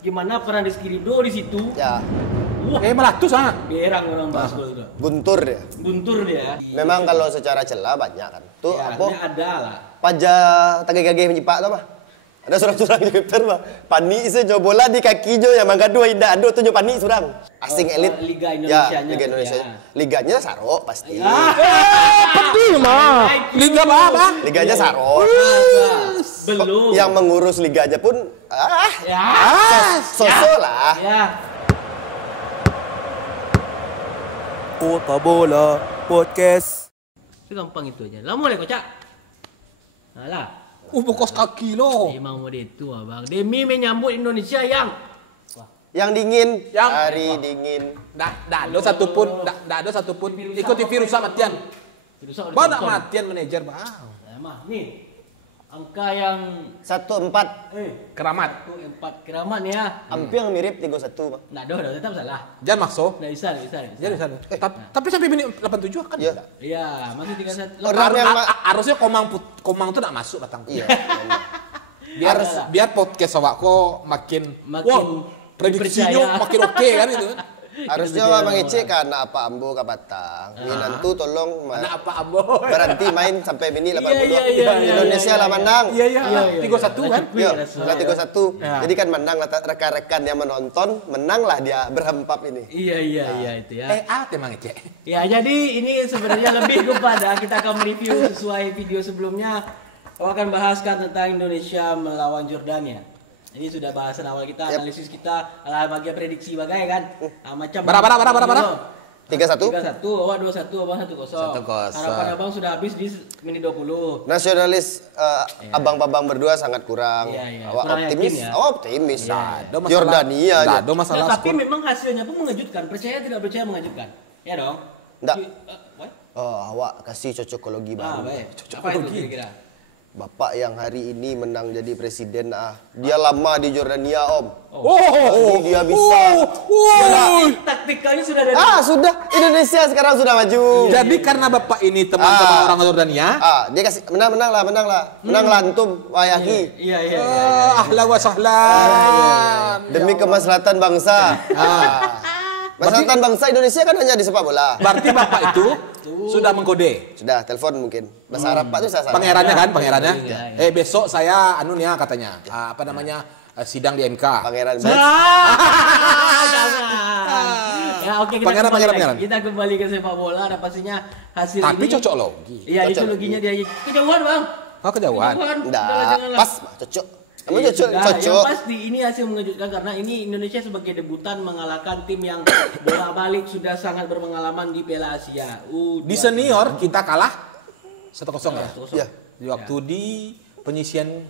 Gimana peran Rizky Ridho di situ? Ya. Wah, meletus ah. berang orang bahas gol itu. Guntur dia. Guntur dia. Memang kalau secara celah banyak kan. Tuh ya, apa? Ada lah. Pajak tagay-gagay menjipak tuh mah. Ada surang-surang di Twitter mah. Panik se jo bola di kaki jo yang mangga dua indah ado tuh jo panik surang. Asing elit. Liga Indonesia. Ya, Liga Indonesia. Ya. Liganya Saro pasti. Penting mah. Liga apa? Liganya Saro. Belum. Yang mengurus liganya pun Ya. sosok lah. Ya. Kota Bola Podcast. Itu gampang itu aja. Lama boleh kocak. Alah. Pokos kaki lo. Memang model itu abang. Demi menyambut Indonesia yang Yang dingin, Yang- hari dingin. Dak ada satupun ikuti virus matian. rusak. Banyak matian manajer bang. Mah, nih. Angka yang 14. Keramat. 4 keramat nih ya. Hampir mirip 31 mah. Nggak ada, tetap salah. Jangan masuk. Nggak bisa. Jadi sana. Tapi sampai menit 87 kan? Iya. Iya, masih 31. Orang yang Harusnya komang tuh nak masuk batang. Iya. Biar podcast awak kok makin prediksinya dipercaya. makin oke kan itu. Harusnya mengecek karena apa ambo ke Batang. Minantu tolong Ada apa ambo? berhenti main sampai menit 80. Iya, Indonesia lah menang. Iya. 3-1 kan? Iya, sudah 3-1. Jadi kan menang rekan-rekan yang menonton, menanglah dia berhempap ini. Iya itu ya. Emang ngecek. Ya, jadi ini sebenarnya lebih kepada kita akan mereview sesuai video sebelumnya. Kita akan bahaskan tentang Indonesia melawan Jordania. Ini sudah bahasan awal kita, analisis kita, bagian prediksi bagai kan. Macam Berapa? 3-1. 3-1, awak 2-1, abang 1-0. 1-0. Harapan abang sudah habis di menit 20. Nasionalis abang-babang berdua sangat kurang. Iya. Awak Kurang optimis? yakin ya? Awak optimis. Ada masalah- Jordania aja. Ada masalah Nah, tapi skor. memang hasilnya pun mengejutkan. Percaya tidak percaya mengejutkan. Ya dong? Nggak. What? Oh, awak kasih cocokologi baru. Baik. Apa itu kira-kira? Bapak yang hari ini menang jadi presiden dia lama di Jordania om. Ini dia bisa. Taktikalnya sudah ada. Sudah Indonesia sekarang sudah maju. Jadi karena bapak ini teman-teman orang Jordania. Dia kasih menang lah. Menang lah antum wayahi. Iya. Ahlan wa sahlan. Demi kemaslahatan bangsa. Kemaslahatan bangsa Indonesia kan hanya di sepak bola. Berarti bapak itu sudah mengkode. Sudah telepon mungkin. Bahasa Arab Pak itu saya salah. Pangerannya. Iya. Besok saya katanya. Sidang di MK. Pangeran. Ya oke, Pangeran. kita kembali ke sepak bola dan pastinya hasil Tapi ini. cocok logi. Iya, itu loginya dia. Kejauhan bang. Kejauhan. Enggak, Janganlah. pas cocok. Kamu cocok. Yang pasti ini hasil mengejutkan karena ini Indonesia sebagai debutan mengalahkan tim yang bolak-balik sudah sangat berpengalaman di Piala Asia. Di senior kita kalah 1-0 ya. Ya. Waktu di penyisian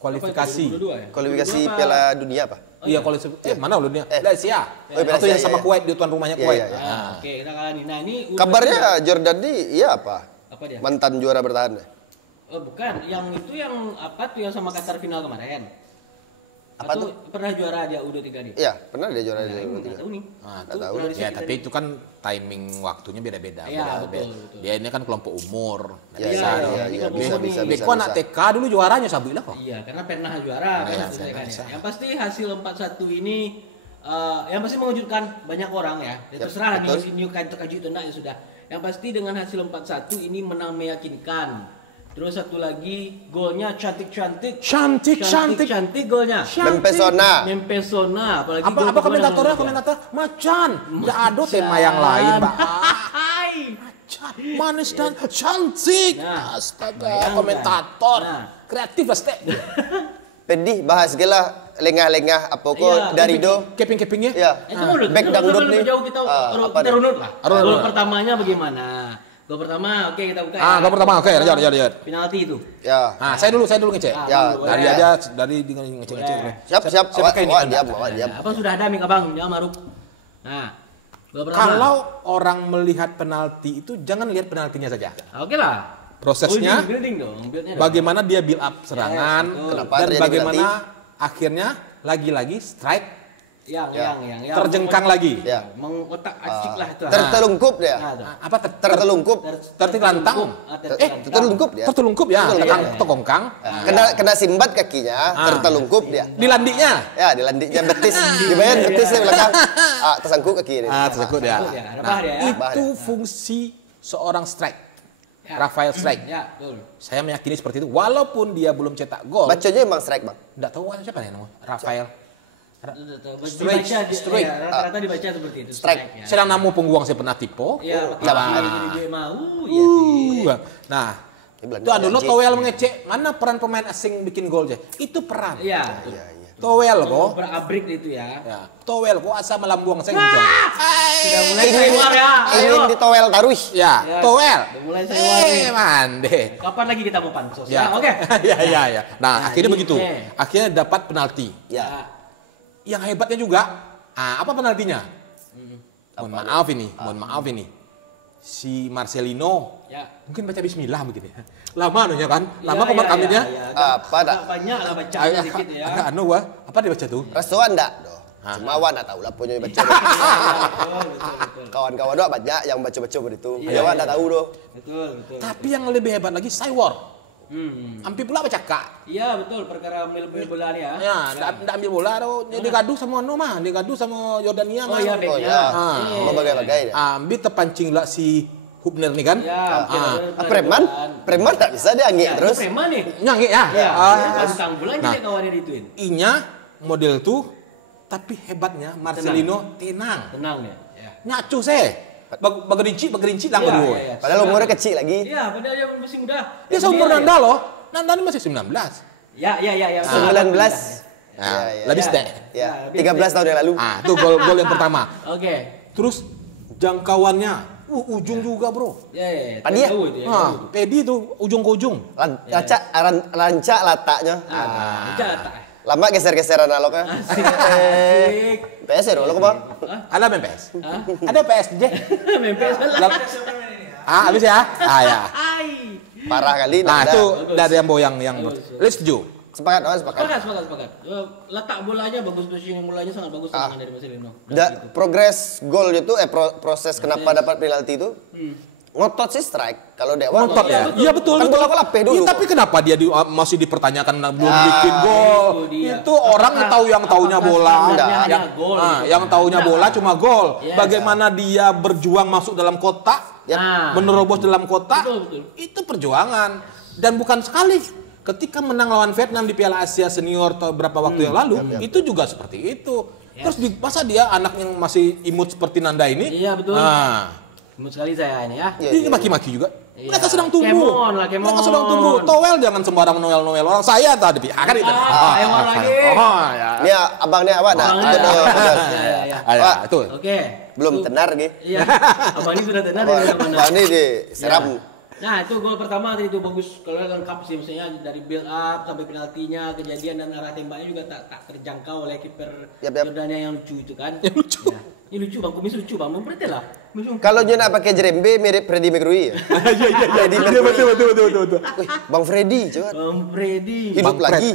kualifikasi. 2022 ya? Kualifikasi Piala Dunia apa? Iya, kualifikasi. Mana dunia? Asia. Piala Waktu yang Asia, sama iya. Kuwait di tuan rumahnya Kuwait. Iya. Oke, kita kalah nih. Nah, ini Kabarnya Jordan iya apa? apa dia? Mantan juara bertahan. Oh, bukan, yang itu yang apa tuh yang sama Qatar final kemarin? Apa Atau tuh? pernah juara dia U23 dia? Iya, pernah dia juara Nah, di ini nggak tahu nih. Nggak tahu. Pernah Ya, disebut tapi tadi. itu kan timing waktunya beda-beda. Iya, Beda-beda. betul. Dia ini kan kelompok umur. Nggak Iya, bisa dong. iya, bisa. Beko anak TK dulu juaranya sabi lah kok. Iya, karena pernah juara kan Iya, selesaikan bisa. ya. Yang pasti hasil 4-1 ini yang pasti mengejutkan banyak orang ya. Ya terserah lah betul. new terkejut itu enggak ya sudah. Yang pasti dengan hasil 4-1 ini menang meyakinkan. Terus satu lagi golnya cantik golnya. Mempesona apalagi gol Apa kedua komentatornya? dengan Komentator macan. Enggak ada tema yang lain, Mbak. Hai. Macan, manis dan cantik. Nah, Astaga, bayangkan. komentator. Nah. Kreatif lah, Stek. Pedih bahas gila lengah-lengah apa kok Iya, dari do. Keping-kepingnya. Iya. Itu mundur. Back dangdut nih. Jauh kita apa kita nih? runut lah. Runut. Gol pertamanya bagaimana? Gol pertama oke kita buka. Gol pertama oke, lanjut. Penalti itu. Ya. Nah, saya dulu ngecek. Ya, Dari boleh. aja dari ngecek-ngecek. Boleh. Siap. Saya pakai ini. Awak diam. Apa sudah ada mik abang? Jangan maruk. Nah, gol pertama. Kalau orang melihat penalti itu jangan lihat penaltinya saja. Oke lah. Prosesnya, building dong. Buildnya dong. bagaimana dia build up serangan Yes, betul. Kenapa dan terjadi bagaimana akhirnya lagi-lagi strike yang terjengkang lagi. Ya. mengotak acik lah itu. Tertelungkup dia. Nah, tuh. Apa Tertelungkup. tertilantang? Tertelungkup dia. Tertelungkup ya, Tertelungkup. tekongkang. Kena simbat kakinya, tertelungkup dia. Di landiknya. Ya, di landiknya betis. Dibayar betisnya belakang. Tersangkut kaki ini. Tersangkut ya. Tersangkut ya. Ada Nah, bahaya ya. itu fungsi seorang strike. Ya. Rafael Strike. Ya, betul. Saya meyakini seperti itu. Walaupun dia belum cetak gol. Bacanya emang strike, Bang. Enggak tahu siapa ya namanya? Rafael. Strike. Strike. Rata-rata dibaca seperti itu. Strike. Ya. Sedang namu pengguang saya pernah tipe. Iya, pakai Nah. jadi dia mau. Iya sih. Nah, Ini Belanda itu anu lo janji. Towel mengecek mana peran pemain asing bikin gol aja. Itu peran. Iya. Towel kok. Berabrik itu ya. Ya, Towel kok asal melambuang saya gitu. Sudah mulai Ingin, keluar ya. Ayo. ingin ditowel taruh. Ya, Ya, Towel. udah mulai keluar nih. Mande. Kapan lagi kita mau pansos? Ya, Oke. ya. Nah, akhirnya ini, begitu. oke. Akhirnya dapat penalti. Ya. Yang hebatnya juga, apa penaltinya? Mohon maaf ini. Si Marcelino Ya. mungkin baca bismillah begitu ya. Lama anunya kan? Lama Ya, komat ya, kaminya. ya, ya. Apa dah? Agak banyak lah bacanya sedikit ya. Agak anu wah. Apa dia baca tuh? Restoan enggak? Cuma wan enggak tahu lah punya baca. Betul. Kawan-kawan doa banyak yang baca-baca begitu. Iya, Ya wan enggak tahu doh. Betul. Tapi yang lebih hebat lagi Cywar. Hampir pula baca kak. Iya betul perkara ambil bola nih ya. Ya, enggak ambil bola tuh. Dia gaduh sama anu mah, dia gaduh sama Jordania Oh mah. iya Oh backnya. ya. Iya. Mau bagai-bagai dia. Ambil terpancing lah si Hubner nih kan. Ya. Preman? Preman enggak bisa dia angin Ya, terus. itu preman nih. Nyangit ya. Iya. Ah. Tentang bulan Nah. jadi kawannya dituin. Inya model tuh, tapi hebatnya Marcelino tenang. Tenang ya. Ya. Nyacu seh. Bagerinci lang Iya, berdua. iya, iya. Padahal umurnya kecil lagi. Iya, padahal dia masih muda. Dia seumur Nanda loh. Nanda ini masih 19. Ya. 19. Nah, Ya, lebih ya. stek. Ya, 13 tahun yang lalu. Ah, itu gol yang pertama. Oke. Terus jangkauannya, ujung juga bro. Ya. Tadi ya? Tahu itu ya. Nah, pedi itu ujung ke ujung. Rancak lataknya. Catat. Lama geser-geseran analognya. Asik. PS ya lo Bang. Ada main PS? Ada PSG? Mempes lah. Habis ya? Ya. Ai. Parah kali. Nah, nggak itu ada. dari yang boyang yang Lu setuju? Sepakat, sepakat. Sepakat. Letak bolanya bagus, positioning bolanya sangat bagus serangan dari Marcelino. Progres gol itu proses kenapa dapat penalti itu ngotot sih strike kalau Dewa Nonton ya? Iya betul. Kan bola lape dulu. Iya, tapi kenapa dia masih dipertanyakan belum bikin gol? itu dia. Itu orang tahu yang taunya Apakah bola. standarnya hanya Yang, gol nah, gitu? yang taunya bola cuma gol. Iya. Bagaimana dia berjuang masuk dalam kotak, Nah. menerobos dalam kotak, Betul. itu perjuangan. Dan bukan sekali. Ketika menang lawan Vietnam di Piala Asia Senior beberapa waktu yang lalu, itu juga seperti itu. Terus masa dia anak yang masih imut seperti Nanda ini? Iya, betul. Nah, Imut sekali saya ini ya. ini maki-maki juga. Iya. Mereka sedang tumbuh. Kemon lah, kemon. Mereka sedang tumbuh. Towel jangan sembarang noel-noel orang saya tadi. Kan itu. Emang lagi. Oh, ya. Ini abangnya apa dah? Abangnya. Itu tuh. Ya. Ya, itu. Oke. Belum tenar gitu. Iya. Abang ini sudah tenar Wah, dari mana? Abang ini diseram. Nah itu gol pertama tadi itu bagus, kalau lengkap sih maksudnya dari build up sampai penaltinya, kejadian dan arah tembaknya juga tak terjangkau oleh kiper Yap. Jordania yang lucu itu kan. Yang lucu. Ya. Ini lucu bang, kumis lucu bang, berarti lah. Kalau dia nak pakai jerembe mirip Freddie Mercury ya. Iya, betul. Wih, Bang Freddy coba. Bang Freddy. Hidup Bang Fred. lagi.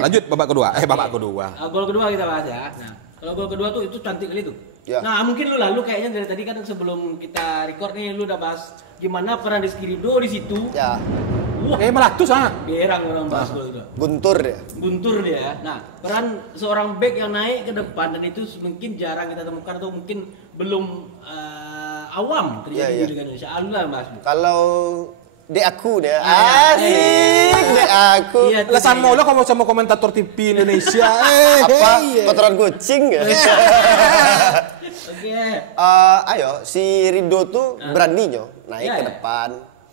Lanjut babak kedua. Babak kedua. Gol kedua kita bahas ya. Nah kalau gol kedua tuh itu cantik kali tuh. Ya. Nah mungkin lu kayaknya dari tadi kan sebelum kita record nih lu udah bahas gimana peran Rizky-Ridho di situ. Ya, Wah, meletus berang orang bahas gol itu. guntur ya. Guntur dia. Nah, peran seorang back yang naik ke depan dan itu mungkin jarang kita temukan atau mungkin belum awam terjadi Iya. di Liga Indonesia. Alhamdulillah Mas. Kalau dek aku dia asik dek aku. Iya, tuh Lesan dia. mulu kamu sama komentator TV Indonesia. Apa kotoran kucing ya? Oke. Ayo si Ridho tuh beraninya naik Iya, ke ya. depan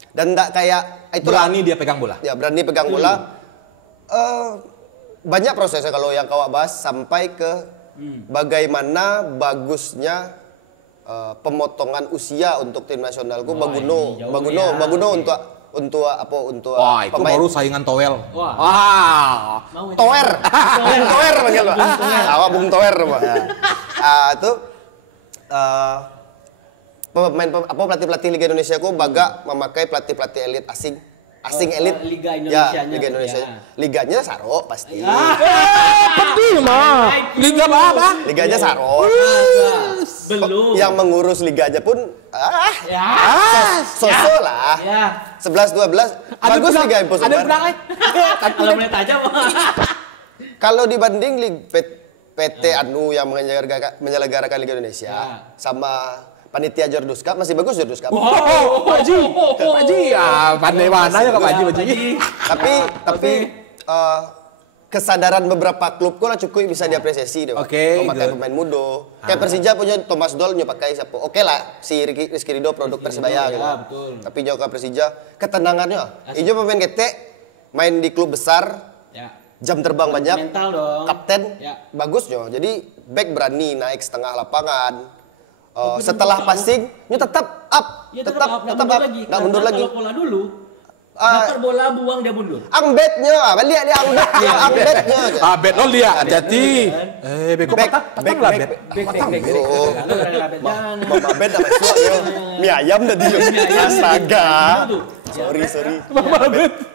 dan enggak kayak itu Berani dia pegang bola. ya berani pegang bola. Banyak prosesnya kalau yang kau bahas sampai ke bagaimana bagusnya pemotongan usia untuk tim nasionalku ini jauh Baguno ya. untuk apa untuk Wah, itu pemain baru saingan Towel. Wah. Mau itu. Tower. Bung Tower panggil Pak. Awak Bung Tower Pak. Itu pelatih-pelatih Liga Indonesia ku baga memakai pelatih-pelatih elit asing. asing elit. Liga Ya, Indonesianya Liga gitu Indonesia. ya. Liganya Saro pasti. Penting mah. Liga apa? Liganya Saro. Belum. Yang mengurus liganya pun Ya. sosok lah. Ya. 11 12 bagus Liga Impos. Ada yang bilang Kalau boleh tajam. Kalau dibanding PT Anu yang menyelenggarakan Liga Indonesia sama panitia Jordus Cup masih bagus Jordus Cup. Oh, Pak Ji ya pandai mana ya Pak Ji. Tapi kesadaran beberapa klub kok lah cukup bisa diapresiasi deh. Oke, Memakai good. pemain muda. Kayak Persija punya Thomas Doll nyo pakai siapa? Oke lah si Rizky Ridho produk Persebaya gitu. ya, betul. Tapi nyoka Persija ketenangannya. Ijo pemain ketek main di klub besar, Ya. jam terbang banyak, Mental dong. kapten Ya. bagus nyo. Jadi back berani naik setengah lapangan. Setelah passing, nyo tetap up, Ya, tetap up, nggak mundur lagi. Kalau pola dulu, dapat bola buang dia mundur. Angbetnya, balik dia angbetnya. Bet lo dia hati-hati. Beko Back, patah back, lah back, bet. Oh. Mama Bet sama suak yo. Mie ayam tadi yo. Astaga. Sorry.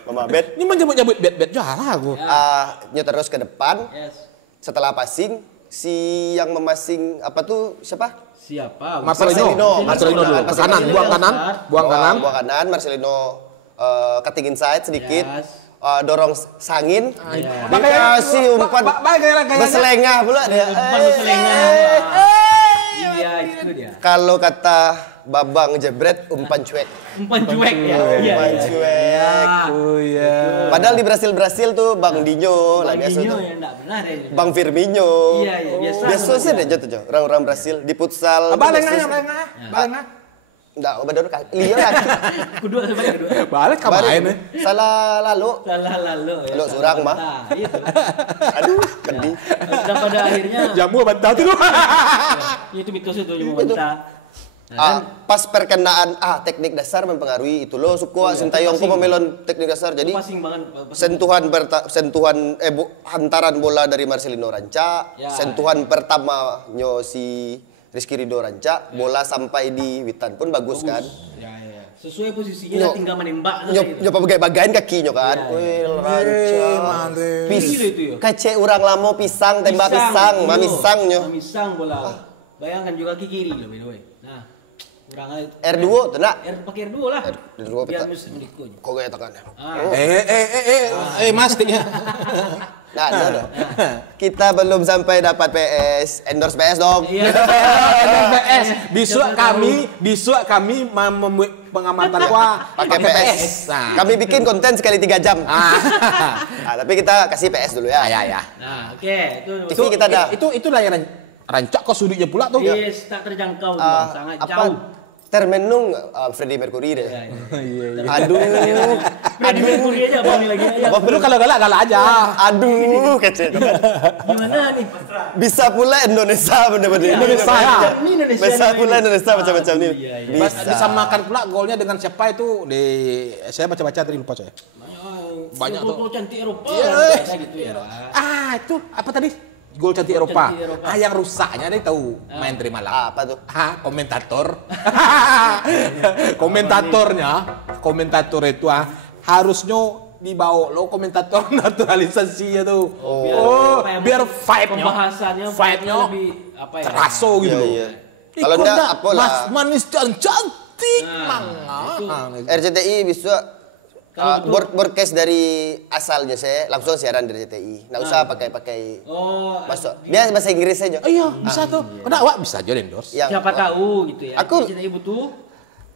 Mama Bet. Ini menyebut-nyebut bet jalan aku. Nyo terus ke depan. Yes. Setelah passing, si yang memasing apa tuh siapa? Siapa? Marcelino dulu. Ke kanan, buang kanan. Buang kanan. Marcelino cutting inside sedikit. Yes. Dorong sangin. Ya. Dikasih umpan. Berselengah pula dia. Umpan berselengah. Iya, itu dia. Kalau kata Babang Jebret, umpan cuek. Umpan cuek ya. Umpan cuek. Oh iya. Padahal di Brasil tuh Bang Dinho lah biasa Dinho tuh. yang enggak benar ya. Bang Firmino. Iya, biasa. Biasa sih deh jatuh jo. Orang-orang Brasil di futsal. Balik biasa sih. nah. Enggak, benar kaki. Lihat kaki. Kedua sebenarnya kedua. Balik ke main nih. Salah lalu. Salah lalu ya. Lo surang mah. Nah, itu. Aduh, sedih. Dan pada akhirnya Jamu bantah tuh. itu mitos itu cuma mentah. Pas perkenaan teknik dasar mempengaruhi itu lo suku Sintayong kok memelon teknik dasar jadi Passing banget. sentuhan hantaran bola dari Marcelino Ranca, Ya. sentuhan pertamanya si Rizky Ridho Ranca, bola sampai di Witan pun bagus kan. Ya. Sesuai posisinya tinggal menembak. Nyoba bagai-bagain kakinya kan. Ya, Wih, Ranca. mantep. Gila itu ya. Kece orang lama pisang tembak pisang, mamisangnya. Mamisang bola. Bayangkan juga kaki kiri loh by the way. Nah, kurang aja. R2 tenang. Pakai R2 lah. R2 Biar peta. mesti menikun. Kok gaya tekan. Mas tiknya. Nah, kita belum sampai dapat PS, endorse PS dong. Iya. PS. Besok kami membuat pengamatan Pakai PS. Nah. Kami bikin konten sekali 3 jam. Nah, tapi kita kasih PS dulu ya. Ya. Nah, oke. TV kita ada. Itu layanan rancak kok sudutnya pula tuh. Yes, tak terjangkau Bang. Sangat jauh. Termenung Freddie Mercury deh. Iya. Aduh. Freddie Mercury aja Bang lagi aja. Lu kalau galak aja. Aduh, kece. Gimana nih? Bisa pula Indonesia bener-bener. Indonesia. Ini Indonesia. Bisa pula Indonesia macam-macam nih. Iya. Bisa makan pula golnya dengan siapa itu di saya baca-baca tadi lupa saya. Banyak tuh. Gol cantik Eropa. Biasa gitu ya. Itu apa tadi? Gol cantik Eropa. Cantik Eropa. Yang rusaknya nih tahu main dari malam. Apa tuh? Komentator. Komentator itu harusnya dibawa lo komentator naturalisasinya tuh. Biar pembahasannya vibe-nya lebih apa ya? terasa gitu loh. Iya. Kalau enggak apa lah. Mas manis dan cantik. RCTI bisa broadcast dari asalnya saya langsung siaran dari RCTI. Nggak usah pakai masuk. Dia bahasa Inggris saja. Iya, bisa tuh. Kenapa bisa aja endorse? Siapa tahu gitu ya. Aku- Cinta ibu tuh.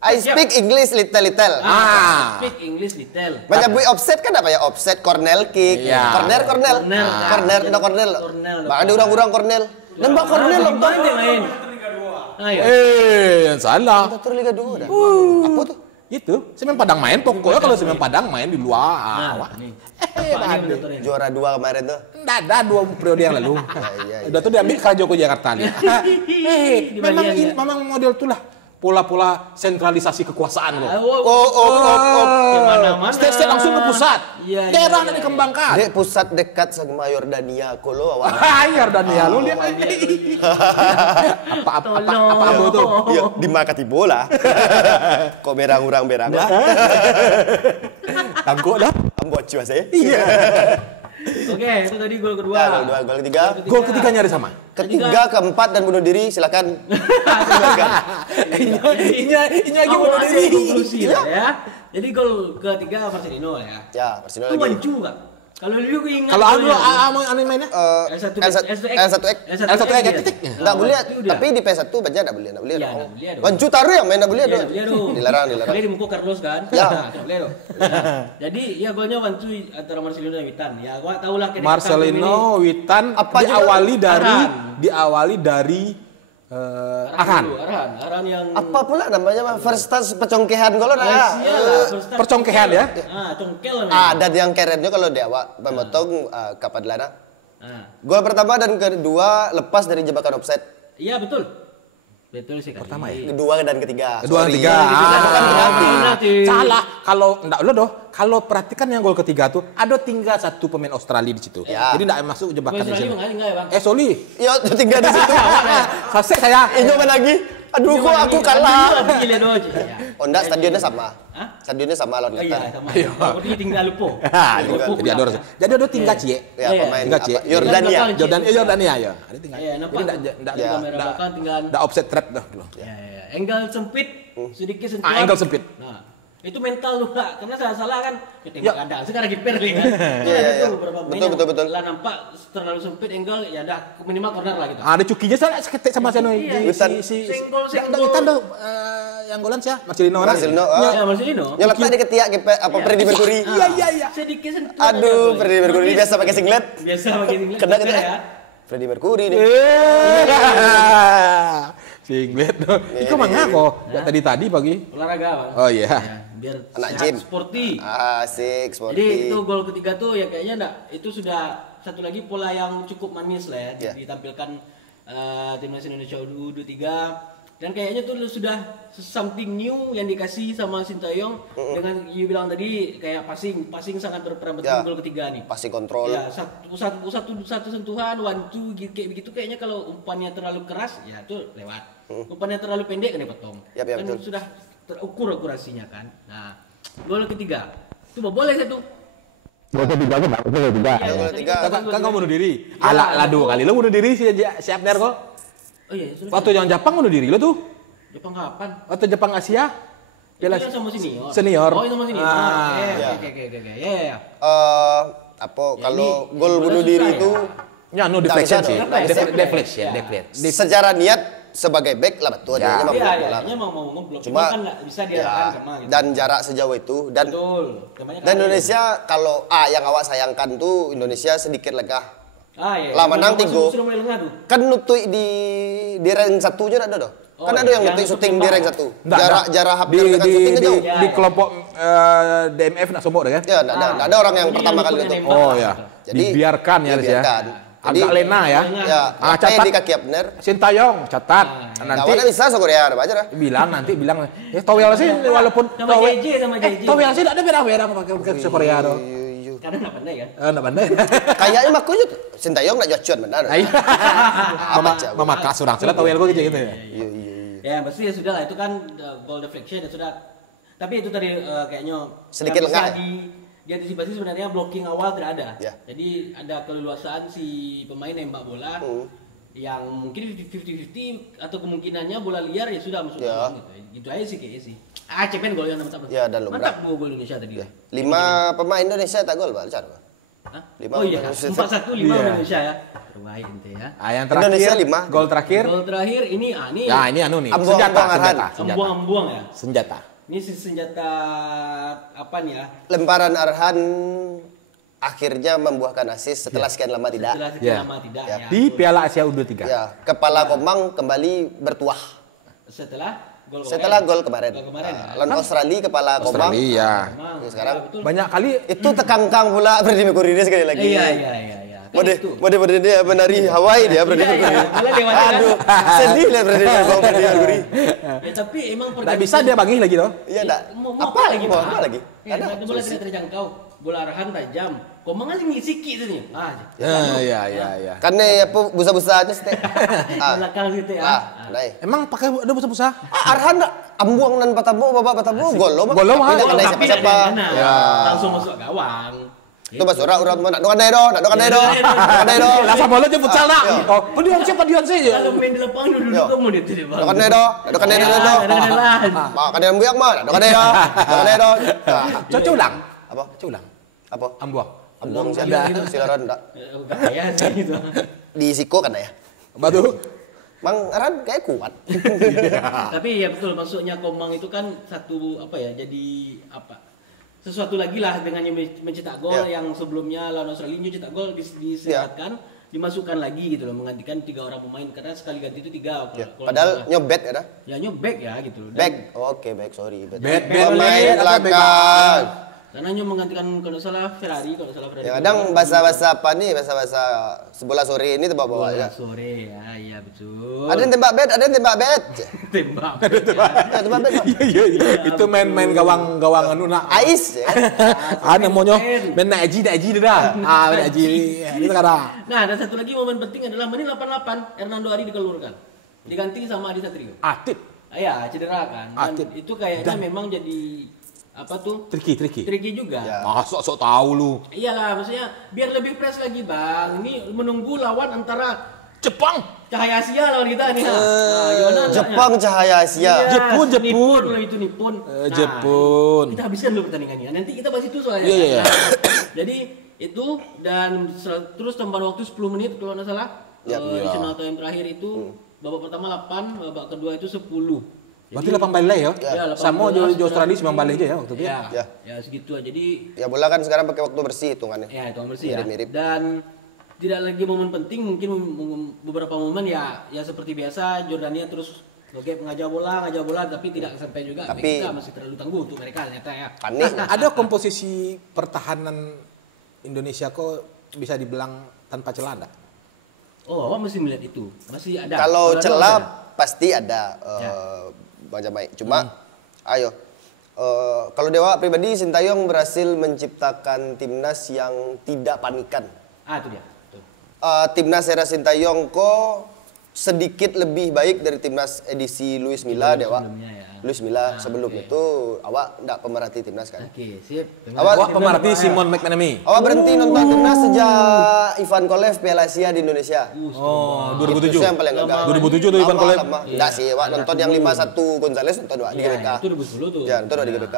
I speak English little. Speak English detail. Menyebut offset kan apa ya? Offset, corner kick, Iya. corner. Corner. Tidak corner. Bahkan ada orang-orang corner. Nembak corner loh. Mana yang lain? Ayo. Yang salah. Komentar Liga 2 dah. Apa tuh? Itu, Semen Padang main pokoknya kalau Semen Padang main di luar. Nah, nih. Apa ini menurut kalian? Juara 2 kemarin tuh. Nggak ada 2 periode yang lalu. Iya. Udah tuh diambil ke Joko Jakarta nih. Memang model itulah pola-pola sentralisasi kekuasaan loh. Kemana-mana. State langsung ke pusat. Iya, Daerah iya, yang dikembangkan. Dek pusat dekat sama Yordania kolo awak. Yordania lu dia. Apa tuh? Iya, di Makati bola. Kok berang lah. Tangguh dah. Ambot cuma saya. Iya. Oke, itu tadi gol kedua. Nah, gol kedua, gol ketiga. Gol ketiga nyari sama. Ketiga, keempat dan bunuh diri silakan. Silakan. Ini lagi bunuh Awalnya diri. konklusi lah ya. Jadi gol ketiga Marcelino ya. Ya, Marcelino Itu lagi. mancu enggak? Kalau dulu gue ingat. Kalau golnya. anu mainnya? L1X. L1X titik. Enggak boleh, tapi di PS1 baca enggak boleh, Iya, nggak boleh dong. Wancu taruh yang main enggak boleh Iya, dong. boleh dong. Dilarang. Boleh dimukul Carlos kan? Ya. Nggak boleh dong. Nah, jadi ya golnya Wancu antara Marcelino dan Witan. Ya gua tahu lah kayak Marcelino, Witan Apa juga? diawali dari Arhan. Arhan yang Apa pula namanya first touch pecongkehan gol Iya lah, first touch. Percongkehan ya? Congkel lah. Ada yang kerennya kalau di awal memotong Kapadlana. Nah, Gol pertama dan kedua lepas dari jebakan offside. iya betul. Betul sih. Pertama ya? Kedua dan ketiga. Kedua dan Sorry. ketiga. Bukan penalti. Penalti. Salah. Kalau enggak lo doh, kalau perhatikan yang gol ketiga tuh ada tinggal satu pemain Australia di situ. Ya. Jadi enggak masuk jebakan di situ. Enggak ya, Bang? Soli. Iya, tinggal di situ. Sasek saya. Nyoba lagi. Aduh, kok aku kalah. Bikin lihat aja. Oh, enggak, stadionnya sama. Hah? Stadionnya sama lawan Iya, Qatar. sama. Jadi tinggal lupa. Jadi ada tinggal cie. Ya, Iya, pemain tinggal apa? cie. Yordania. Yordania ya. Ada tinggal. Iya, nampak. Jadi enggak Jadi kamera belakang tinggal. enggak offset trap dah dulu. Ya. Angle sempit, sedikit sentuhan. Angle sempit. Nah, itu mental lu Kak. Karena salah kan ketembak ada. Sekarang kiper nih kan. Iya, iya. Beberapa Betul. Lah nampak terlalu sempit angle ya dah minimal corner lah gitu. Ada cukinya salah seketik sama Seno. Iya, senggol. Witan tuh yang golan siapa? Marcelino. Marcelino. Ya, Marcelino. Yang letak di ketiak apa Freddie Mercury. Iya. Sedikit sentuhan. Aduh, Freddie Mercury biasa pakai singlet. Biasa pakai singlet. Kena kiper ya. Freddie Mercury nih. Singlet tuh. Itu mana kok? Tadi pagi. Olahraga, Bang. Oh iya. Ya, biar Anak sehat, gym. sporty. Asik, Jadi sporty. itu gol ketiga tuh ya kayaknya enggak, itu sudah satu lagi pola yang cukup manis lah ya, Ya. ditampilkan timnas Indonesia U23 dan kayaknya tuh sudah something new yang dikasih sama Sintayong dengan you bilang tadi kayak passing sangat berperan betul Ya. gol ketiga nih. Pasti kontrol. Ya, satu sentuhan, one two kayak begitu kayaknya kalau umpannya terlalu keras ya itu lewat. Umpannya terlalu pendek kan dipotong. Yap, Kan betul. sudah terukur akurasinya kan. Nah, gol ketiga. Itu boleh satu. Gol ketiga. Kan kamu bunuh diri. Ala dua kali lo bunuh diri siap ner kok. Oh iya, sudah. Waktu yang Jepang bunuh diri lo tuh. Jepang kapan? Waktu Jepang Asia. Itu yang sama senior. Senior. Oh, itu sama senior. Ah, Oke. Ya. Apa Ya, kalau ini gol bola bunuh susah diri ya. itu Ya no deflection bisa sih. dong. Deflection. secara niat sebagai back lah betul Ya. dia Iya, bola. hanya mau ngeblok. Cuma Cuma kan nggak bisa ya, diarahkan kemana gitu. dan jarak sejauh itu dan Betul. Kebanyakan dan Indonesia kalau yang awak sayangkan tuh Indonesia sedikit legah. iya. Lah menang tigo. Sudah mulai lengah tuh. Kan nutui di rank satunya ada doh. Oh, Kan ada iya. yang nutui Yang syuting di tembak. rank satu. Nggak, Jarak hampir di dengan syuting kan jauh. di kelompok DMF nak sombong deh kan? Ya, enggak ada orang yang Ini pertama yang kali nutui nonton. yang nembak. Oh ya. Jadi, Dibiarkan ya Lis ya. dibiarkan. Jadi, Agak lena ya. Ya, Ah, apa yang catat. di kaki benar. Sintayong catat. Nanti Kawannya bisa so Korea ada aja dah. bilang towel sih walaupun Sama JJ, sama JJ. towel sih tidak ada beda-beda pakai Korea tuh. Karena nggak pandai kan. Enggak pandai. Kayaknya mah aku Sintayong nak jocuan benar. Mama kasurang sudah towel gue gitu ya. Iya. Ya, pasti ya sudah lah itu kan goal deflection ya sudah. Tapi itu tadi kayaknya Sedikit nggak bisa lengah diantisipasi sebenarnya blocking awal tidak ada. Ya. Jadi ada keleluasaan si pemain nembak bola yang mungkin 50-50 atau kemungkinannya bola liar ya sudah masuk Ya. gawang gitu. Gitu aja sih kayaknya sih. Cemen gol yang mantap. Ya, dan lumrah. Mantap 2 gol Indonesia tadi. 5 pemain Indonesia tak gol bal cara. Hah? Lima Oh iya, Indonesia. 4-1 5 Iya. Indonesia ya. Terbaik ente ya. Yang Indonesia terakhir 5. gol terakhir. Gol terakhir ini Ya ini anu nih. Ambuang Arhan. ambuang ya. Senjata. Ini senjata apa nih ya? Lemparan Arhan akhirnya membuahkan assist setelah sekian lama tidak. Setelah sekian Ya. lama tidak Ya. ya. Di Piala Asia U23. Ya, kepala Komang kembali bertuah Setelah gol setelah gol kemarin. Gol kemarin ya. Lawan Australia kepala Komang. Australia. Memang, Ya, sekarang ya, betul. Banyak kali Itu tekangkang pula Freddie Mercury ini sekali lagi. Iya. Kan itu. Mode dia menari Hawaii dia Freddie Iya, Mercury. iya. Malah lewat kan. Aduh, sedih lihat Freddie Mercury. Ya tapi emang nggak bisa dia bagi lagi toh. Iya enggak. Mau Apa lagi? Mau apa lagi? Ya, Ada. bola tidak terjangkau. Bola arahan tajam. Komang aja ngisi tuh nih. Ya. Karena ya busa-busa aja sih. Di belakang gitu ya. Naik. Emang pakai ada busa-busa? Arhan Ambuang dan Patabo, babak Patabo, gol lo. Gol lo, Tidak kena siapa-siapa. Langsung masuk gawang. Itu Mas Ura mau nak dokan dedo. Lah sama lo jemput futsal nak. Oh, pedion sih ya. Kalau main di lapangan dulu kamu dia tidak bang. Dokan dedo. Makan yang buyak mah, dokan dedo. Coba ulang. Apa? Apa? Ambuang siapa? Silaran enggak. Bahaya sih itu. Di Siko kan ya? Batu. Mang Aran kayak kuat. Tapi ya betul, maksudnya Komang itu kan satu apa ya? Jadi apa? Sesuatu lagi lah dengan mencetak gol yang sebelumnya lawan Australia cetak gol disehatkan, dimasukkan lagi gitu loh, menggantikan 3 orang pemain karena sekali ganti itu 3. Padahal nyobet ya dah? Ya nyobek ya gitu. Back. Oke, back, sorry. Back. Pemain belakang. Karena hanya menggantikan kalau salah Ferrari. Ya kadang bahasa-bahasa apa nih? Bahasa-bahasa sebelah sore ini tebak-bawa ya. Sore ya, iya betul. Ada yang tembak bet. Tembak. Tembak bet. Iya. Itu main gawang anu nak. Ais ya. Namanya main naji dah. Naji. Itu kada. Nah, dan satu lagi momen penting adalah menit 88 Hernando Ari dikeluarkan. Diganti sama Adi Satrio. Atip. Iya, cedera kan. Dan itu kayaknya memang jadi apa tuh? Tricky juga. Ya. Sok tahu lu. Iyalah, maksudnya biar lebih fresh lagi, Bang. Ini menunggu lawan antara Jepang. Cahaya Asia lawan kita nih. Jepang Cahaya Asia. Jepun. Itu Nippon. Jepun. Kita habiskan dulu pertandingannya. Nanti kita bahas itu soalnya. Iya. Jadi itu dan terus tambahan waktu 10 menit kalau nggak salah. Additional time terakhir itu babak pertama 8, babak kedua itu 10. Berarti 8 balik ya? Sama di Australia 9 balik aja ya waktu itu. Ya segitu aja. Jadi ya bola kan sekarang pakai waktu bersih hitungannya. Ya, hitungan bersih mirip. Dan tidak lagi momen penting, mungkin beberapa momen ya seperti biasa Jordania terus ngajak bola tapi tidak sampai juga. Tapi kita masih terlalu tangguh untuk mereka ternyata ya. Panik. Ada komposisi pertahanan Indonesia kok bisa dibilang tanpa celah enggak? Oh, awak mesti melihat itu. Masih ada. Kalau celah pasti ada. Bang Jamai. Cuma, ayo. Kalau Dewa pribadi, Sintayong berhasil menciptakan timnas yang tidak panikan. Itu dia. Timnas era Sintayong kok sedikit lebih baik dari timnas edisi Luis Milla, Dewa. Luis Milla sebelum itu, awak enggak pemerhati timnas kan? Oke, sip. Awak pemerhati Simon McManamy. Awak berhenti nonton timnas sejak Ivan Kolev Piala Asia di Indonesia. 2007. Itu yang paling gagal. 2007 tuh Ivan Kolev. Enggak sih, awak nonton yang 5-1 Gonzales nonton doa di GBK. Itu 2010 tuh. Ya, nonton doa di GBK.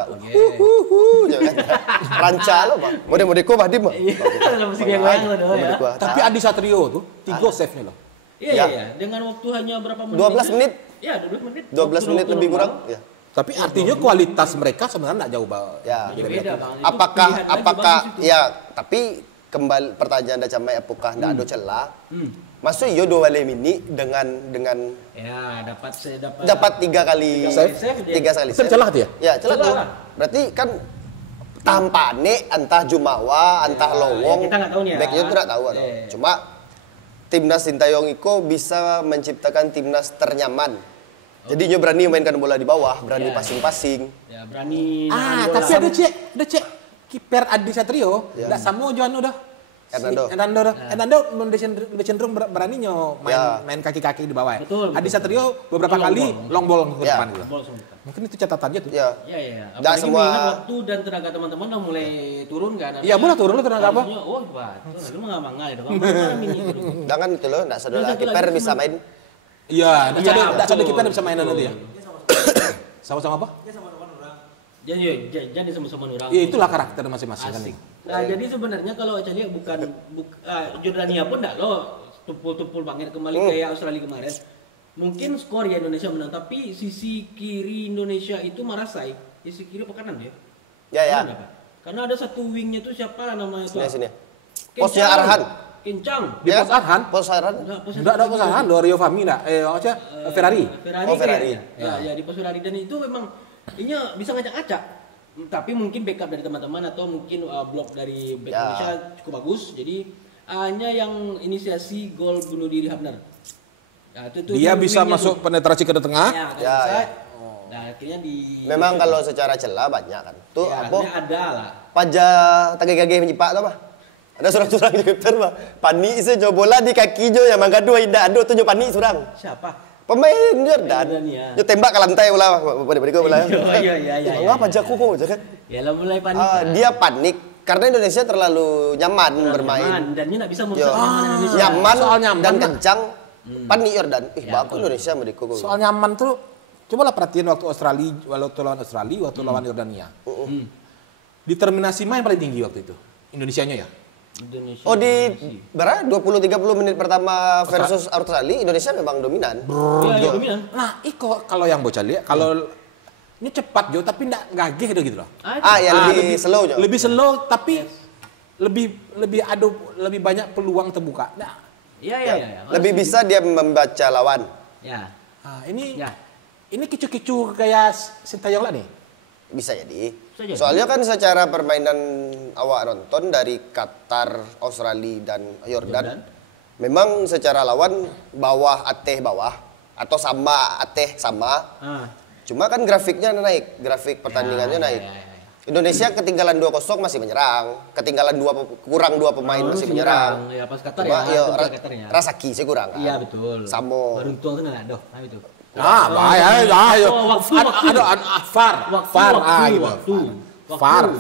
Ranca lo, Bang. Mode-modeko Bahdim, Bang. Iya, musik yang lain lo ya. Tapi Adi Satrio tuh 3 save-nya loh. Iya. Dengan waktu hanya berapa menit? 12 menit. Iya, 12 menit. 12 menit lebih kurang. Ya. Tapi artinya kualitas mereka sebenarnya enggak jauh banget. Ya. Beda, Bang. Apakah ya, tapi kembali pertanyaan Anda Camai, apakah enggak ada celah? Masuk yo 2 kali mini dengan ya dapat 3 kali save. 3 kali save. Celah dia? Ya, celah tuh. Berarti kan tampane entah Jumawa, entah Lowong. Kita enggak tahu nih ya. Backnya tuh enggak tahu. Cuma timnas Sintayong Iko bisa menciptakan timnas ternyaman. Jadi dia berani mainkan bola di bawah, berani passing-passing. Ya, berani. Tapi ada cek kiper Adi Satrio, enggak sama Johan udah. Hernando lebih cenderung berani main kaki-kaki di bawah. Betul. Adi Satrio beberapa kali long ball ke depan gitu. Mungkin itu catatannya tuh. Iya. Enggak semua waktu dan tenaga teman-teman udah mulai turun kan. Iya, mulai turun tenaga apa? Oh, lu mangal itu Bang. Jangan itu loh, enggak saudara kiper bisa main. Iya, enggak sadar kiper bisa main nanti ya. Sama-sama apa? Jadi sama-sama orang. Iya, itulah karakter masing-masing kan. Nah, jadi sebenarnya kalau saya lihat bukan Jordania pun enggak lo tupul banget kembali kayak Australia kemarin. Mungkin skor ya Indonesia menang, tapi sisi kiri Indonesia itu Marasai, sisi kiri apa kanan dia? Ya. Karena ada satu wingnya tuh siapa namanya itu? Sini. Posnya Arhan. Kencang. Di pos Arhan? Pos Arhan? Enggak ada pos Arhan, Rio Fahmi enggak? Ferrari. Ferrari. Ya, di pos Ferrari dan itu memang ini bisa ngacak-ngacak. Tapi mungkin backup dari teman-teman atau mungkin blok dari back Indonesia cukup bagus. Jadi hanya yang inisiasi gol bunuh diri Hafner. Nah, dia bisa masuk penetrasi ke tengah. Ya. Nah, akhirnya memang kalau secara celah banyak kan. Tuh apa? Ada lah. Pajak tagay-gagay menjipak tuh, Pak. Ada surang-surang Twitter, Pak. Panik se bola di kaki jo yang mangga dua indah ado tuh jo panik surang. Siapa? Pemain Jordan. Ya. Yo tembak ke lantai bola. Balik bola. Iya. Apa jago kok kan? Ya lah mulai panik. Dia panik karena Indonesia terlalu nyaman bermain. Dan dia enggak bisa merusak Indonesia. Nyaman, soal nyaman dan kencang. Panik Jordan. Bagus Indonesia mereka. Soal nyaman tuh cobalah perhatiin waktu lawan Australia, waktu lawan Yordania. Determinasi main paling tinggi waktu itu. Indonesianya ya. Indonesia. Oh di berapa 20-30 menit pertama versus Australia Indonesia memang dominan. Iya, dominan. Nah, kalau yang bocah lihat kalau ini cepat Jo tapi enggak gageh gitu loh. Lebih slow Jo. Lebih slow tapi lebih banyak peluang terbuka. Nah, Iya. Lebih bisa dia membaca lawan. Ya. Ini kicu-kicu kayak Sintayong lah nih. Bisa jadi. Bisa jadi. Soalnya kan secara permainan awak nonton dari Qatar, Australia dan Yordan, memang secara lawan bawah atau sama Cuma kan grafiknya naik, grafik pertandingannya naik. Indonesia ketinggalan 2-0 masih menyerang, ketinggalan kurang 2 pemain masih menyerang. Ya pas Qatar Cuma, ya. Rasaki sih kurang kan. Iya betul. Samo. Beruntung tuh enggak itu. Bahaya. Waktu. Far.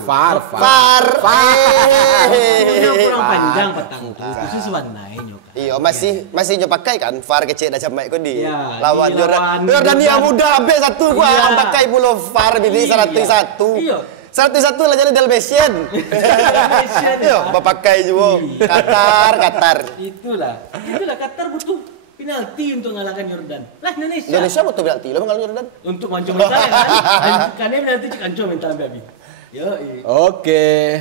Kurang panjang petang tuh. Itu sebenarnya nyoka. Iya, masih nyo pakai kan VAR kecil dah sampai ko di Iya, lawan di Jordan. lawan Jordania muda habis satu gua Iya. pakai puluh VAR bini 101. Iya. 101 lah jadi Dalmatian. Iya, pakai juga. Qatar. Itulah Qatar butuh penalti untuk mengalahkan Jordan. Lah Indonesia butuh penalti lo mengalahkan Jordan. untuk mancung kita kan. Karena penalti cik ancung mental babi. Oke,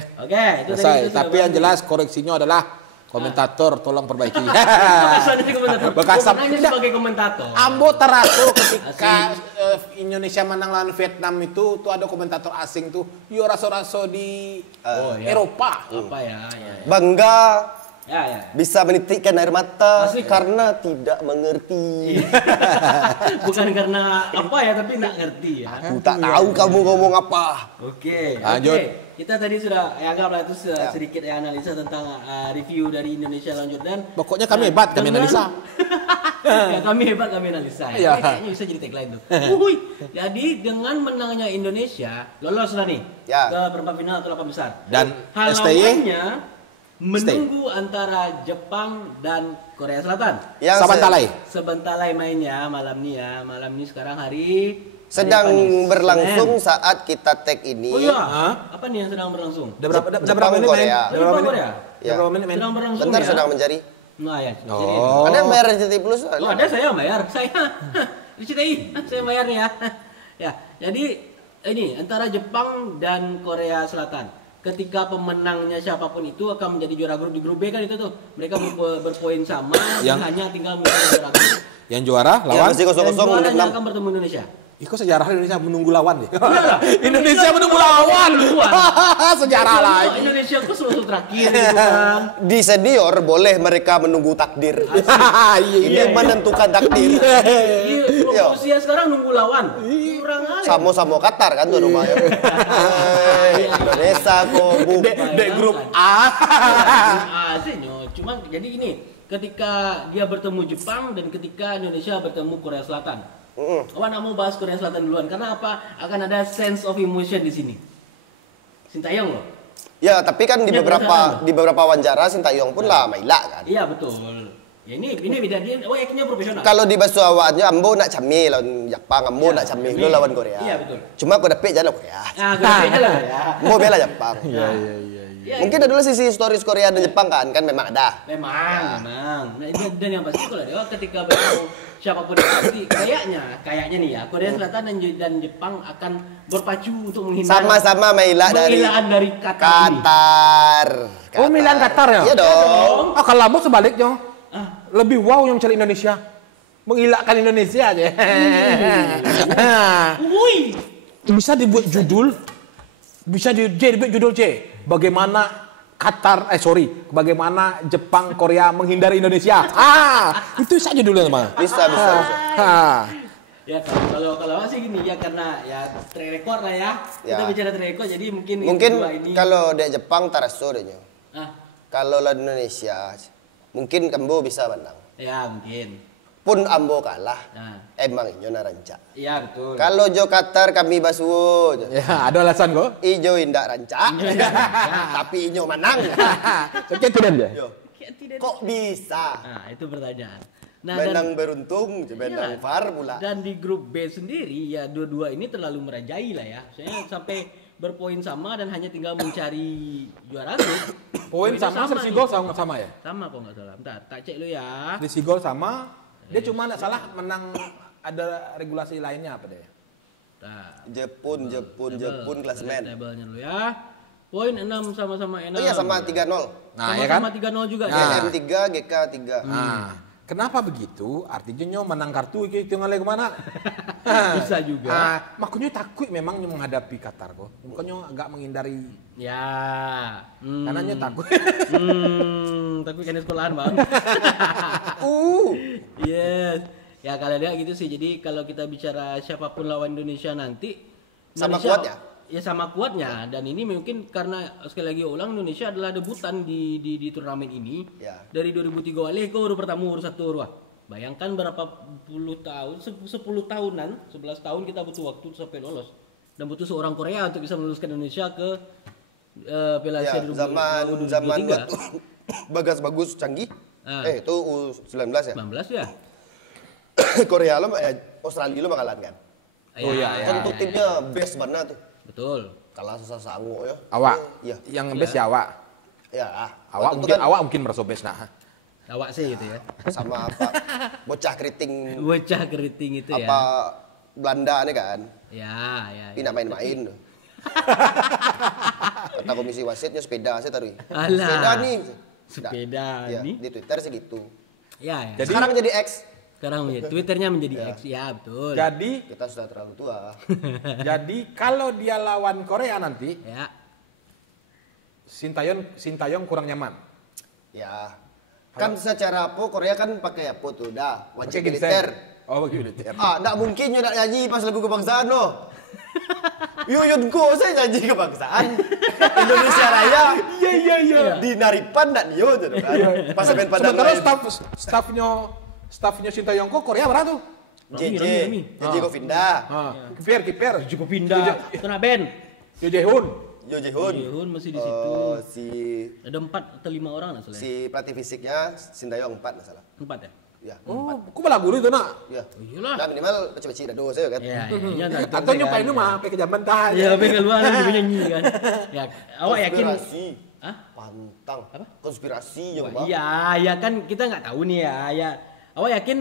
itu tadi. tapi yang jelas koreksinya adalah komentator tolong perbaiki. Bekasan sebagai komentator. Ambo teratur ketika Indonesia menang lawan Vietnam itu tuh ada komentator asing tuh yo raso-raso di Eropa. Apa ya. Bangga. Ya. Bisa menitikkan air mata Asli. karena tidak mengerti. Bukan karena apa ya, tapi nggak ngerti ya. Aku tak tahu kamu ngomong apa. Oke. Lanjut. Kita tadi sudah anggaplah itu sedikit analisa tentang review dari Indonesia lawan Jordan. Pokoknya kami hebat, kami analisa. Kami hebat, kami analisa. Iya. Kayaknya bisa jadi tagline tuh. Jadi dengan menangnya Indonesia lolos lah nih ke perempat final atau 8 besar. Dan lawannya menunggu antara Jepang dan Korea Selatan. Sebentalai mainnya malam ini sekarang hari sedang berlangsung Senin. Saat kita tag ini. Oh iya. Apa nih yang sedang berlangsung? Berapa menit main? Berapa menit main? Sedang berlangsung. Bentar sedang mencari. Nah ya. Ada yang bayar RCTI Plus? Ada saya bayar. RCTI. Saya bayar nih ya. Ya. Jadi ini antara Jepang dan Korea Selatan. Ketika pemenangnya siapapun itu akan menjadi juara grup di grup B kan itu tuh. Mereka berpoin sama, hanya tinggal menjadi juara grup. Yang juara lawan masih 0-0 menit 6 akan bertemu Indonesia. Kok sejarah Indonesia menunggu lawan ya? Indonesia menunggu lawan. Sejarah lagi. Indonesia kok selalu terakhir gitu kan. Di senior boleh mereka menunggu takdir. Ini menentukan takdir. Rusia sekarang nunggu lawan. Sama-sama Qatar kan tuh rumahnya. Indonesia kok di grup A. Cuma jadi ini, ketika dia bertemu Jepang dan ketika Indonesia bertemu Korea Selatan. Awak nak mau bahas Korea Selatan duluan karena apa? Akan ada sense of emotion di sini. Sintayong loh. Ya, tapi kan di beberapa wawancara Sintayong pun lah maila kan. Iya betul. Ya ini beda dia. Yakinnya profesional. Kalau di bahasa awaknya Ambo nak cami lawan Jepang, Ambo nak cami lo lawan Korea. Iya betul. Cuma aku dapet jalan Korea. Aku dapet jalan ya. Ambo bela Jepang. Iya. Mungkin ada dulu sisi historis Korea dan Jepang kan memang ada. Memang. Nah, dan yang pasti kalau dia ketika bertemu siapapun yang pasti kayaknya nih ya Korea Selatan dan Jepang akan berpacu untuk menghindari sama-sama maila dari Qatar. Oh, Milan Qatar ya? Iya dong. Kalau Ambo sebaliknya. Lebih wow yang mencari Indonesia. Menghilangkan Indonesia aja. Bisa dibuat judul. Dibuat judul C. Bagaimana bagaimana Jepang, Korea menghindari Indonesia. Itu saja judulnya, Bang. Bisa. Ya kalau sih gini ya karena ya track record lah ya. Kita bicara track record jadi mungkin ini. Kalau di Jepang taraso deh. Kalau lawan Indonesia mungkin Kambo bisa menang. Ya mungkin. pun ambo kalah. Nah. Emang inyo na rancak. Iya betul. Kalau jo Qatar kami basuh. Ya, ada alasan kok. Ijo indak rancak. Inyo indak rancak. Tapi inyo menang. Oke, tidak aja. Yo. Kayak tidak. Kok bisa? Nah, itu pertanyaan. Nah, Benang beruntung, benang Iya. VAR pula. Dan di grup B sendiri ya dua-dua ini terlalu merajai lah ya. Soalnya sampai berpoin sama dan hanya tinggal mencari juara grup. Poin Poinnya sama, selisih nih. gol sama ya. Sama kok nggak salah. Bentar, tak cek lu ya. Selisih gol sama. Dia cuma nggak salah menang, ada regulasi lainnya apa deh? Nah, Jepun klasmen. Tabelnya dulu ya. Poin 6 sama-sama 6. Oh iya sama 3-0. Nah, ya kan? Sama 3-0 juga. Nah. ya. GM 3, GK 3. Nah, kenapa begitu? Artinya nyo menang kartu itu ngalih kemana? Bisa juga. Ah, makanya takut memang nyo menghadapi Qatar kok. Makanya agak menghindari. Ya. Karena nyo takut. Tapi kan di sekolahan, Bang. Yes. Ya kalau dia gitu sih. Jadi kalau kita bicara siapapun lawan Indonesia nanti Sama Indonesia- kuatnya? Ya sama kuatnya, dan ini mungkin karena sekali lagi ulang Indonesia adalah debutan di turnamen ini. Ya. Dari 2003 wali kau baru pertama urus satu wah. Bayangkan berapa puluh tahun, 10 tahunan, 11 tahun kita butuh waktu sampai lolos. Dan butuh seorang Korea untuk bisa meluluskan Indonesia ke Piala Ya, Asia zaman waktu Bagas bagus canggih. Ah. Itu U19 ya. 19 ya? Korea lo Australia lo bakalan kan. Oh, iya, Kan tuh timnya best mana tuh. Betul. Kalah susah sangu ya. Awak. Iya. Yang best ya awak. Ya, Awak waktu itu mungkin kan awak mungkin merasa best nah. Awak sih gitu ya. sama apa bocah keriting Bocah keriting itu ya. apa Belanda nih kan. Ya. Ini nak main-main tuh. Kata komisi wasitnya sepeda saya taruh. Alah. Sepeda nih. Sepeda Ya, nih. di Twitter segitu. Ya. Jadi- Sekarang jadi X. Sekarang ya, Twitternya menjadi X. Ya, betul. Jadi Kita sudah terlalu tua. jadi kalau dia lawan Korea nanti, Ya. Sintayong kurang nyaman. Ya. Kan secara apa Korea kan pakai apa tuh dah wajib Pakai ginseng. militer. Oh, pakai militer. Enggak mungkin nyo nak nyanyi pas lagu kebangsaan loh. Yuyunku saya nyanyi kebangsaan. Indonesia Raya. Iya. Di Naripan ndak dia tuh kan. Pas main padang Sementara lain. staffnya Sintayong kok Korea berapa tuh? JJ Rami. JJ Govinda. Kiper Cukup pindah. Kena band. Yo Jae-hoon. Yo Jehun. Yehun masih di situ. Oh, si Ada 4 atau 5 orang lah si pelatih fisiknya Sintayong 4 nggak salah. 4 ya? Ya. Oh, kok malah guru itu nak? Ya. Oh, iyalah. Nah, minimal pecah-pecah dado saya kan. Ya, iya nah, Atau nyobain lu mah pakai kejaman tah. Ya, pengen luar juga nyanyi kan. Ya, awak yakin? Konspirasi. Hah? Pantang. Apa? Konspirasi ya, Wah, Bang. iya, ya kan kita nggak tahu nih ya. Ya, awak yakin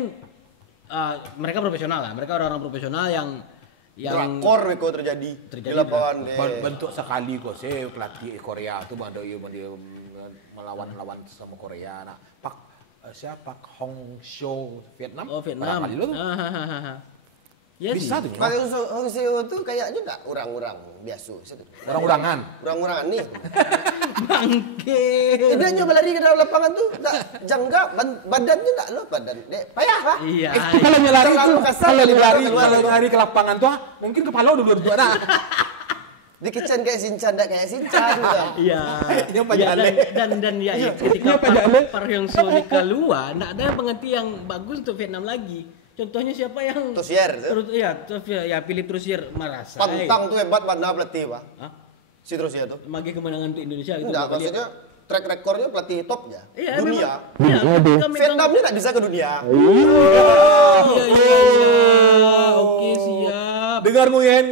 mereka profesional lah. Mereka orang-orang profesional yang Drakor Weko terjadi di lapangan deh. Bentuk sekali kok sih pelatih Korea tuh dia melawan sama Korea. Nah, siapa Pak Hong Seo Vietnam? oh Vietnam. Berapa kali lu tuh? Ya Bisa sih. tuh. Pak Hong Seo tuh kayak juga orang-orang biasa sih. Orang-orangan. Orang-orang nih. Bangke. Dia nyoba lari ke dalam lapangan tuh, enggak jangka badannya enggak lo badan. Dek, payah lah. Iya. Kalau dia lari Terlalu tuh, kasar, kalau dia lari, keluar. kalau lari ke lapangan tuh, mungkin kepala udah dua nah. Dikecen kayak Sinchan, enggak kayak Sinchan juga. Iya. Ini apa Ya, jale? dan ya Ini ketika apa jale? Park Hyung Seo ini keluar, enggak ada pengganti yang bagus untuk Vietnam lagi. Contohnya siapa yang Trusier, Terus ya Philip Trusier merasa. Pantang tuh hebat mana pelatih, Pak. Hah? Si Trusier tuh. Magi kemenangan untuk Indonesia gitu. Enggak, Bapak lihat. maksudnya track recordnya pelatih topnya. Iya, Dunia. memang. Iya, ketika megang- Vietnam ini enggak bisa ke dunia. Iya. Oke, siap. Dengar nguyen.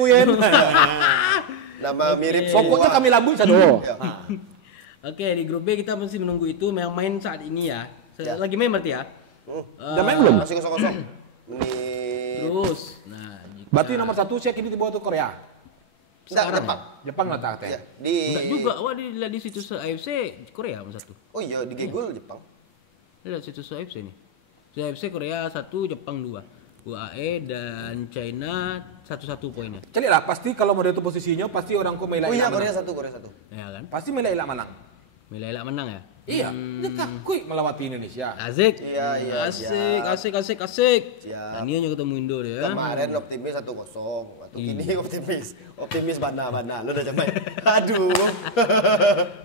Nama mirip Pokoknya kami labu satu. Ya. Oke, di grup B kita masih menunggu itu main saat ini ya. Ya. Lagi main berarti ya? Udah main belum? Masih kosong-kosong. Ini Terus, nah, Berarti nomor satu saya kini di bawah tuh Korea. enggak sekarang Jepang. Jepang lah tak Ya, teh. di enggak juga, awak dilihat di situs AFC Korea nomor 1. Oh iya, di Gegul Jepang. Lihat situs AFC nih. AFC Korea 1, Jepang 2. UAE dan China 1-1 poinnya. Cari lah, pasti kalau mau itu posisinya pasti orang kok Oh iya, Korea Korea 1, Korea 1. Ya kan? Pasti Mela menang. Milai menang ya. Iya, dia takut melewati Indonesia. Asik. Iya, Asik. Siap. Nah, ini yang ketemu Indo dia. Kemarin optimis 1-0, atau kini optimis bana. Lu udah coba? Aduh.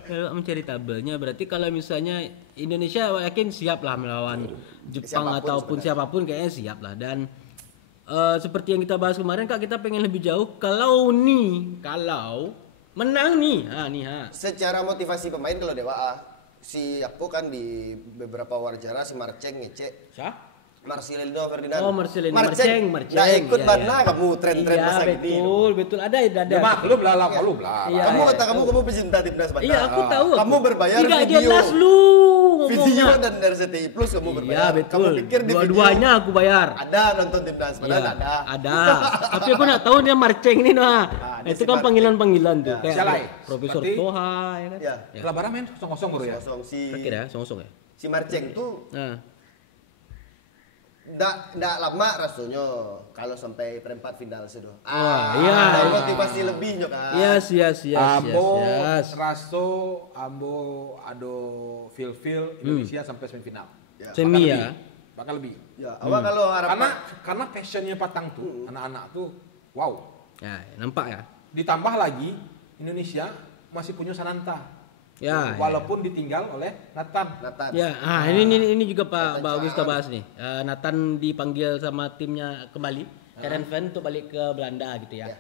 Kalau mencari tabelnya berarti kalau misalnya Indonesia yakin siap lah melawan Jepang Siapapun ataupun siapapun kayaknya siap lah. Dan seperti yang kita bahas kemarin Kak, kita pengen lebih jauh kalau menang nih. Secara motivasi pemain kalau Dewa si aku kan di beberapa wawancara si Marceng ngecek Siapa? Marcelino Ferdinand. Oh, Marceng. Nggak ikut Iya, mana iya. kamu tren-tren Iya, masa gini. betul. Ada. Ya maklum lah, maklum lah. Iya. Kamu kata kamu pecinta timnas Banda. Iya, aku tahu. Kamu berbayar Tidak video. jelas lu Video ngomongnya. dan RCTI Plus kamu Iya, berbayar. betul. Kamu pikir di Dua-duanya aku bayar. video ada nonton timnas padahal Iya, ada. Tapi aku nggak tahu dia Marceng ini dia itu si kan Marceng. panggilan-panggilan tuh. Ya. Kayak Sialai. Profesor Berarti- Toha ya kan. Ya. Kelabaran main 0-0 bro ya. Kosong si Terakhir ya, song-song ya. si Marceng tuh Nah, nggak lama rasanya kalau sampai perempat final sudah. iya. Ada motivasi lebihnya kan. Yes. Ambo, Raso, Ambo, Ado, Phil Indonesia sampai semifinal. Ya. Semi ya. Bakal lebih. Ya, awal kalau harapan Karena passionnya Patang tuh, anak-anak tuh, wow. Ya, nampak ya. Ditambah lagi Indonesia masih punya Sananta. Ya. Walaupun ditinggal oleh Nathan. Nathan. Ya, ini juga Pak Bagus kita bahas nih. Nathan dipanggil sama timnya kembali, Heerenveen untuk balik ke Belanda gitu ya.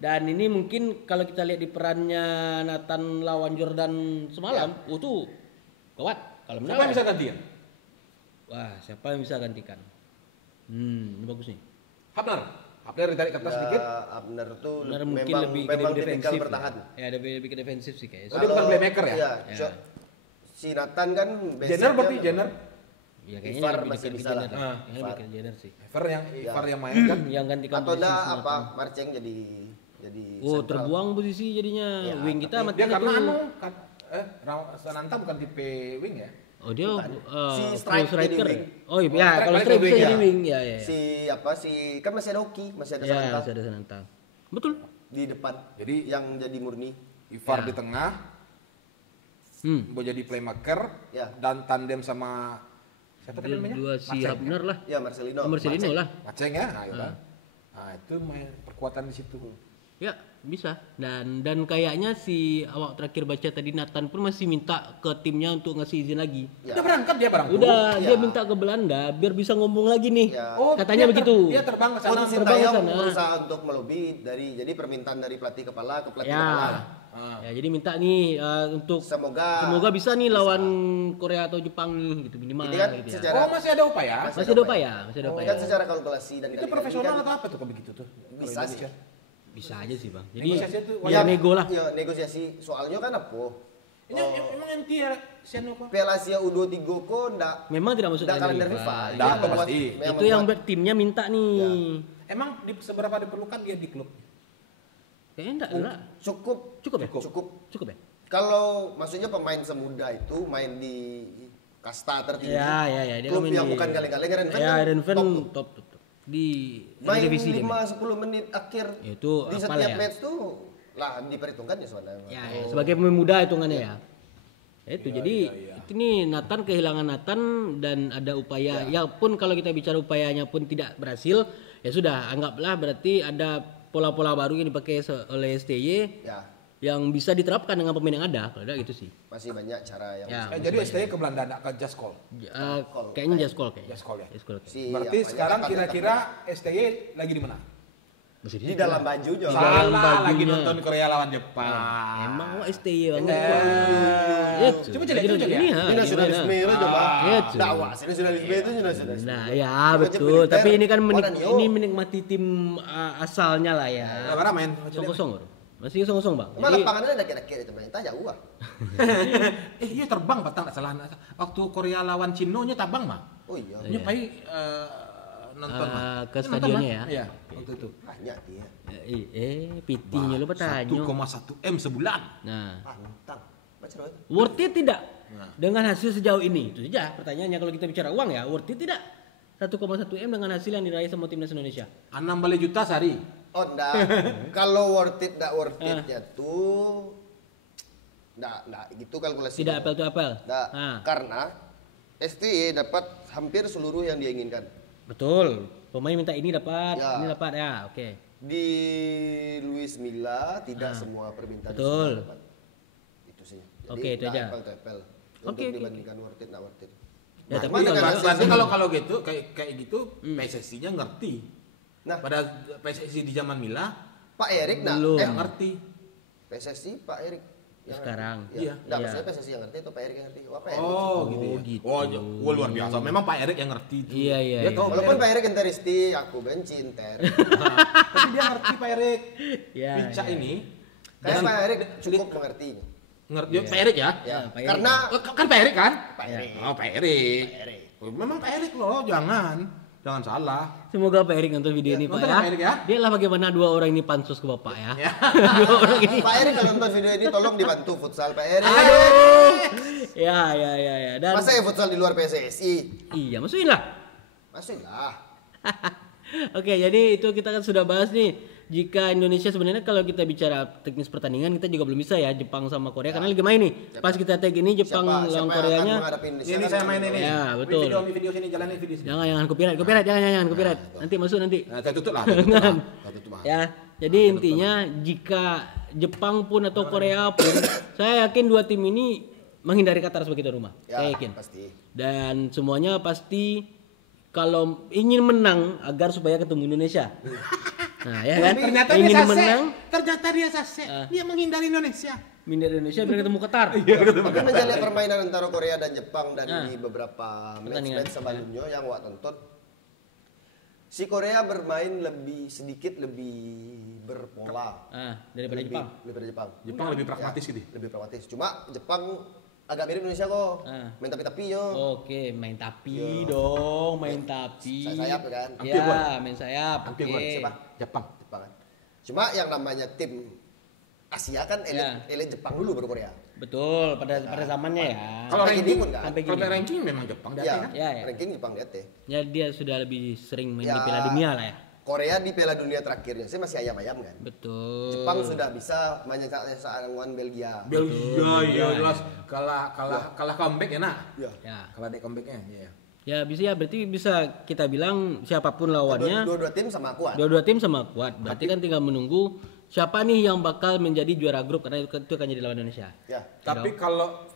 Dan ini mungkin kalau kita lihat di perannya Nathan lawan Jordan semalam, tuh gawat kalau Siapa menang. yang bisa gantian? Wah, siapa yang bisa gantikan? Ini bagus nih. Abner ditarik ke atas sedikit. Abner tuh Benar mungkin memang lebih memang ke tipikal defensif. bertahan. Ya, lebih ke defensif sih kayaknya. Oh, dia bukan playmaker ya? Iya, Ya. si Nathan kan Jenner berarti Jenner. Ya kayaknya Ivar lebih masih dekat bisa ke lah. Jenner. Ah, Kayaknya lebih ke Jenner sih. Ivar yang main kan. Yang gantikan atau posisi ada si apa Nathan. Marceng jadi Oh, sentral. terbuang posisi jadinya. Ya, Wing kita tapi mati Dia karena tuh. Sananta bukan tipe wing ya. Oh, dia Si full strike jadi striker. wing. Oh iya, Strike kalau balik strike ke bisa wing, jadi ya. wing. Ya. Si kan masih ada Oki, masih ada Ya, Sananta masih ada Sananta. Betul. di depan. Jadi Yang jadi murni. Ivar Ya. di tengah, mau jadi playmaker Ya. dan tandem sama siapa tadi namanya? Dua si Marceng. Abner lah. Ya Marcelino. Marcelino lah. Maceng ya, nah, yaudah. Nah, itu main perkuatan di situ. Ya, bisa. Dan kayaknya si awak terakhir baca tadi Nathan pun masih minta ke timnya untuk ngasih izin lagi. Ya. Udah berangkat dia barang. Udah, ya. dia minta ke Belanda biar bisa ngomong lagi nih. Ya. Katanya begitu. Dia terbang ke Pun sana. terbang ke Sintayong sana. berusaha untuk melobi jadi permintaan dari pelatih kepala ke pelatih Ya. kepala. Ya, jadi minta nih untuk Semoga bisa nih lawan Korea atau Jepang nih gitu minimal Ini kan gitu ya. secara Oh, masih ada upaya. Masih ada upaya, masih ada ini upaya. kan secara kalkulasi dan Itu kali-kali profesional kan atau apa tuh kalau begitu tuh? Kalau Bisa sih. Indonesia. Bisa aja sih, Bang. Jadi Negosiasi itu biar nego lah. Ya negosiasi soalnya kan apa? Ini emang enti ya Siano apa? Piala Asia U23 kok ndak Memang tidak masuk ndak kalender FIFA. Ndak, Yang membuat- pasti. Itu yang timnya minta nih. Emang seberapa diperlukan dia di klub? Kayaknya enggak. cukup Cukup ya? Cukup ya? Kalau maksudnya pemain semuda itu main di kasta tertinggi. Ya. Dia Klub main yang di- bukan kaleng-kaleng Heerenveen Ya, kan Heerenveen top. top. Di Main divisi dia. 5-10 menit akhir Itu di apalah setiap ya? match tuh lah diperhitungkan ya soalnya. Ya, sebagai pemain muda hitungannya ya. Itu jadi itu nih Nathan kehilangan Nathan dan ada upaya. Ya pun kalau kita bicara upayanya pun tidak berhasil, ya sudah anggaplah berarti ada pola-pola baru yang dipakai oleh STY Ya, yang bisa diterapkan dengan pemain yang ada. Kalau ada gitu sih. masih banyak cara yang Ya. Jadi STY ke Belanda enggak ke Jaskol. Kayaknya Jaskol kayaknya. Jaskol ya. Jaskol kayaknya. si Berarti apa, sekarang ya, kira-kira STY lagi di mana? Masih di dalam baju juga. dalam Salah, lagi bajunya. nonton Korea lawan Jepang. Emang STY banget. Eh, Itu. coba cek Ini ya. ya. Ini nasionalisme itu coba. Itu. Dakwah nasionalisme itu nasionalisme. Nah ya Bukannya betul, militer, tapi ini kan orang yo. ini menikmati tim asalnya lah ya. Berapa main? Kosong-kosong bro. Masih kosong bang. Emang lapangannya ada kira-kira itu main jauh ah. Iya terbang patang nggak salah. Waktu Korea lawan Cino nya tabang mah. Oh iya. Nya pai nonton mah. Ke Nonton, stadionnya mah? ya? Iya, waktu itu. Banyak dia. PT-nya lu bertanya. 1,1 M sebulan. Nah, Pantang. Baca dulu. worth it tidak? Dengan hasil sejauh ini itu saja pertanyaannya kalau kita bicara uang ya, worth it tidak? 1,1 M dengan hasil yang diraih sama timnas Indonesia. 6 juta sehari. Oh enggak. Kalau worth it enggak worth it-nya tuh Nggak gitu kalkulasinya. Tidak apel to apel. Nggak, Nah, karena STY dapat hampir seluruh yang dia inginkan. betul. Pemain minta ini dapat, Ya. ini dapat ya, oke. Di Luis Milla tidak semua permintaan Betul. sudah dapat. Itu sih. Jadi Oke, itu nggak aja. apple to apple. Untuk Oke, oke. dibandingkan worth it, nggak worth it. Ya, Nah, tapi cuman dengan kalau- Berarti hasil- kalau gitu kayak gitu PSSI-nya ngerti. Nah, Pada PSSI di zaman Mila Pak Erik nah, Belum. nggak ngerti. PSSI Pak Erik. yang Sekarang. ngerti. Iya. Nggak, Iya. maksudnya PSSI yang ngerti atau Pak Erik yang ngerti? Wah, Pak Erik. Oh, gitu ya. gitu. Wah, luar biasa. Memang Pak Erik yang ngerti itu. Iya, iya, Dia iya. tahu Pak Walaupun Erik. Pak Erik enteristi, aku benci enter. Tapi dia ngerti Pak Erik. Iya, Pica iya. ini Kayak dengan- Pak Erik cukup mengerti. ngerti Pak Erik ya? Ya, Pak Erik. karena Oh, kan Pak Erik kan? Pak Erik. Oh, Pak Erik. Pak Erik. Oh, memang Pak Erik loh, jangan salah. Semoga Pak Erik nonton video ini Pak nonton ya. Pak Erik ya. Dia lah bagaimana dua orang ini pansus ke Bapak ya. Ya. Dua orang ini. Pak Erik kalau nonton video ini tolong dibantu futsal Pak Erik. Ya. Dan Masa ya futsal di luar PSSI? iya, masukin lah. Masuklah. Oke, jadi itu kita kan sudah bahas nih. Jika Indonesia sebenarnya kalau kita bicara teknis pertandingan kita juga belum bisa ya Jepang sama Korea karena lagi main nih. Pas kita tag ini Jepang lawan yang Koreanya. akan menghadapi Indonesia? Ini kan saya main ini. Ya, betul. Video sini jalanin video sini. Jangan copyright jangan copyright. Nanti masuk nanti. Nah, saya tutup lah. Ya, jadi intinya jika Jepang pun atau Korea pun, saya yakin dua tim ini menghindari Qatar sebagai tuan rumah. Ya, Saya yakin. pasti. Dan semuanya pasti kalau ingin menang agar supaya ketemu Indonesia. Nah, ya kan? Ternyata dia ingin sase. menang Ternyata dia sase. Dia menghindari Indonesia. minder Indonesia biar ketemu Qatar. Mungkin menjalin permainan antara Korea dan Jepang dari beberapa Pertandingan. match sebelumnya yang Wak tonton. Si Korea bermain sedikit lebih berpola Daripada Jepang. daripada Jepang. Jepang lebih pragmatis gitu. Lebih pragmatis. Cuma Jepang agak mirip Indonesia kok. Main tapi yo. Oke, main tapi dong, main tapi. Sayap kan. Hampir gol. Ya, main sayap. Hampir Oke. gol. Siapa? Jepang. Jepang kan. Cuma yang namanya tim Asia kan elit, Ya. elit Jepang dulu baru Korea. Betul, pada zamannya ya. Kalau Sampai ranking gini pun kan. Sampai kalau gini. ranking memang Jepang di atas Ya, kan? Ya, ya. ranking Jepang di atas. Ya dia sudah lebih sering main di Ya. Piala Dunia lah ya. Korea di Piala Dunia terakhirnya sih masih ayam-ayam kan. Betul. Jepang sudah bisa menyesakan Belgia. Belgia ya jelas kalah comeback ya nak. Ya. Ya. Kalah dek comebacknya. Iya. Ya berarti bisa kita bilang siapapun lawannya Dua-dua tim sama kuat. dua-dua tim sama kuat. Berarti kan tinggal menunggu siapa nih yang bakal menjadi juara grup karena itu akan jadi lawan Indonesia. Ya. Tapi kalau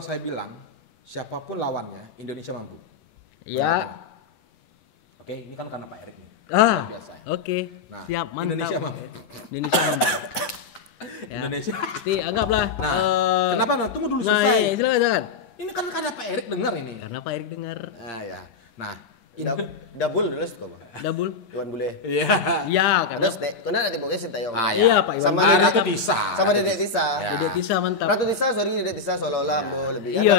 saya bilang siapapun lawannya Indonesia mampu. Ya. Oke, ini kan karena Pak Erik nih. Biasa. Oke. Nah, Siap, mantap. Indonesia mampu. Indonesia mantap. Ya. Indonesia. Jadi anggaplah Nah, kenapa nah? Tunggu dulu Nah, selesai. iya, silakan. Ini kan karena Pak Erik dengar ini. Karena Pak Erik dengar Ah ya. Nah, ini Double dulu sih kok. double. Iwan Bule. iya. Ya, karena Terus karena nanti pokoknya si Taeyong. Ah, iya Pak Iwan. Sama Ah, Dedek Ratu Tisa. Sama Dedek Tisa. Dedek Tisa mantap. Ratu Tisa, sorry Dedek Tisa seolah-olah mau lebih. Iya.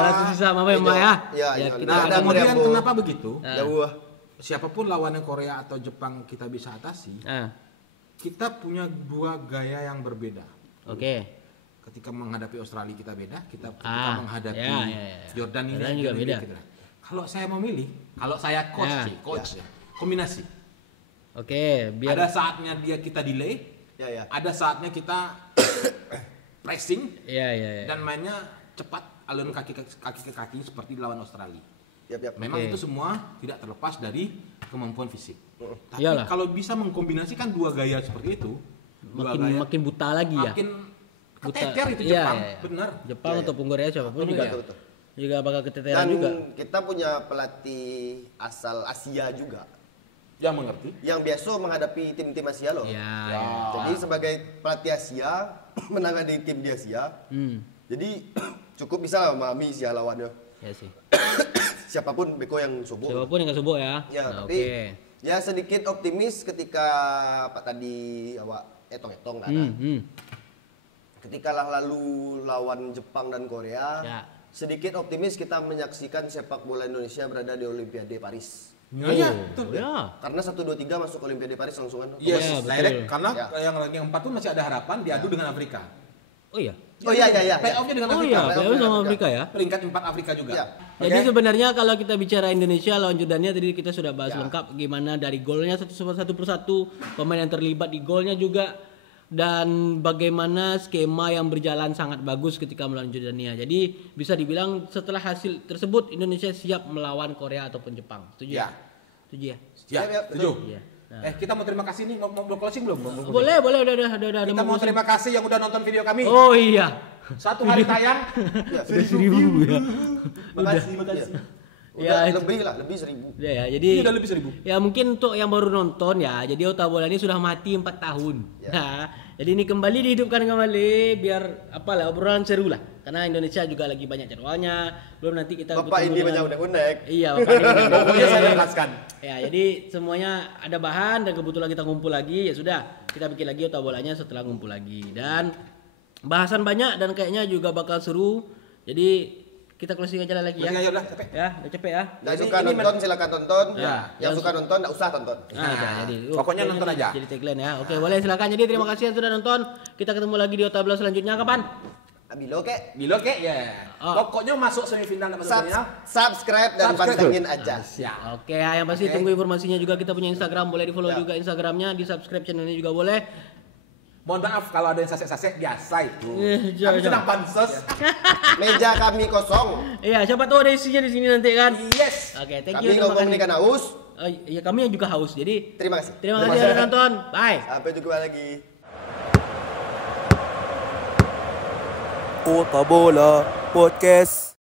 Ratu Tisa sama Mbak ya. Iya, Ya, iya. kita Nah, ada kemudian Muriambo. kenapa begitu? Jauh. Siapapun lawannya Korea atau Jepang kita bisa atasi. Kita punya dua gaya yang berbeda. Oke. Ketika menghadapi Australia kita beda, ketika menghadapi ya. Jordan Jordan juga beda. Kalau saya memilih, kalau saya coach ya, kombinasi. Oke, biar Ada saatnya kita delay, Ya. ada saatnya kita pressing ya. dan mainnya cepat alun kaki ke kaki seperti lawan Australia. Yap. Memang Oke. itu semua tidak terlepas dari kemampuan fisik. Tapi Iyalah. kalau bisa mengkombinasikan dua gaya seperti itu, makin buta lagi ya. makin Buta. keteter itu Iya, Jepang, iya. benar. Jepang ataupun Korea siapapun juga. Betul. Juga bakal keteteran Dan juga. kita punya pelatih asal Asia juga Yang mengerti. yang biasa menghadapi tim-tim Asia loh. Ya. Jadi sebagai pelatih Asia menangani tim di Asia, jadi cukup bisa lah memahami Asia lawannya. Ya sih. Siapapun beko yang subuh. Siapapun yang gak subuh ya. Ya, Nah, tapi oke. ya sedikit optimis ketika Pak tadi awak etong-etong kan. Ketika lalu lawan Jepang dan Korea, Ya. sedikit optimis kita menyaksikan sepak bola Indonesia berada di Olimpiade Paris. Iya, betul. Ya. Karena 1 2 3 masuk Olimpiade Paris langsung kan. Yes, Iya, betul. direct. Karena Ya. yang 4 tuh masih ada harapan diadu dengan Afrika. Oh iya. Oh iya. Playoff-nya dengan Oh Afrika. iya, Afrika. playoff sama Afrika ya. Peringkat 4 Afrika juga. Ya. Jadi sebenarnya kalau kita bicara Indonesia lawan Jordania tadi kita sudah bahas Ya. lengkap gimana dari golnya satu persatu, pemain yang terlibat di golnya juga dan bagaimana skema yang berjalan sangat bagus ketika melawan Jordania. Jadi bisa dibilang setelah hasil tersebut Indonesia siap melawan Korea ataupun Jepang. Setuju ya? Setuju ya? Ya, setuju. Iya. Nah. Kita mau terima kasih nih, mau closing belum? Boleh, udah. Kita mau terima kasih yang udah nonton video kami. Oh iya. 1 hari tayang. Ya, 1.000 ya. makasih. Ya, lebih 1.000. Ya, jadi Ini udah lebih 1.000. Ya mungkin untuk yang baru nonton ya, jadi Otak Bola ini sudah mati 4 tahun. Ya. Nah, jadi ini kembali dihidupkan kembali biar apalah obrolan seru lah. Karena Indonesia juga lagi banyak jadwalnya. Belum nanti kita Bapak ini macam unek-unek. Iya, Bapak ini macam Pokoknya saya unek-unek. jelaskan. Ya, jadi semuanya ada bahan dan kebetulan kita ngumpul lagi, ya sudah. Kita bikin lagi Otak Bolanya setelah ngumpul lagi. Dan bahasan banyak dan kayaknya juga bakal seru. Jadi kita closing aja lagi ya. Closing aja udah, capek. Ya, udah capek ya. Yang suka nonton silakan tonton. Ya. Yang suka nonton enggak usah tonton. Nah, jadi pokoknya nonton aja. Jadi tagline ya. Oke, boleh silakan. Jadi terima kasih yang sudah nonton. Kita ketemu lagi di Otak Bola selanjutnya kapan? Bilo kek. Bilo kek ya. Oh. Pokoknya masuk semifinal dan masuk final. Subscribe dan Subscribe. pantengin aja. Ya. Oke, yang pasti Oke. tunggu informasinya juga. Kita punya Instagram, boleh di follow Ya. juga Instagramnya, di subscribe channelnya juga boleh. Mohon maaf kalau ada yang sasek-sasek biasa itu. Kami jangan. sedang pansos. Meja kami kosong. Iya, siapa tahu ada isinya di sini nanti kan. Yes. Oke, thank Kami you. terima ngomong kasih. ini kan haus. Oh, iya, kami yang juga haus. Jadi Terima kasih. terima kasih sudah nonton. Bye. Sampai jumpa lagi. Otak Bola Podcast.